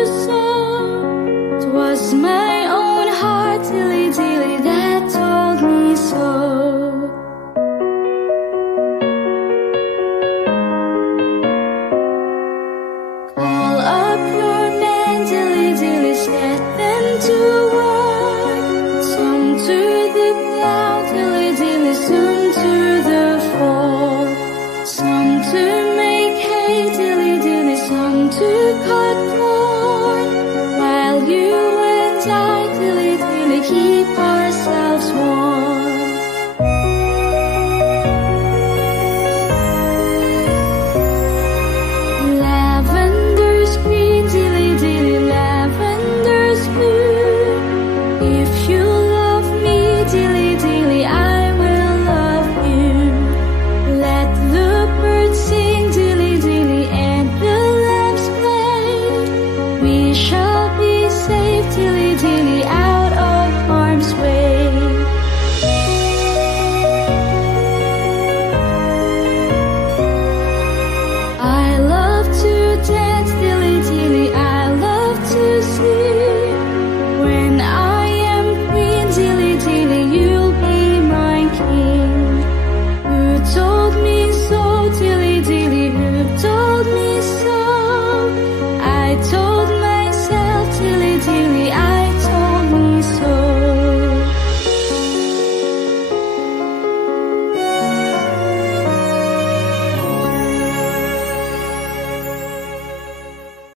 you so. 'Twas my own heart, dilly dilly, that told me so. Call up your men, dilly dilly, set them to work. Some to the plow, dilly dilly, some to the fork. Some to make hay, dilly dilly, some to cut corn. While you and I, dilly dilly, keep ourselves warm. Lavender's green, dilly dilly, lavender's blue. If you love me, dilly dilly, I will love you. Let the birds sing, dilly dilly, and the lambs play. We shall be safe, dilly dilly.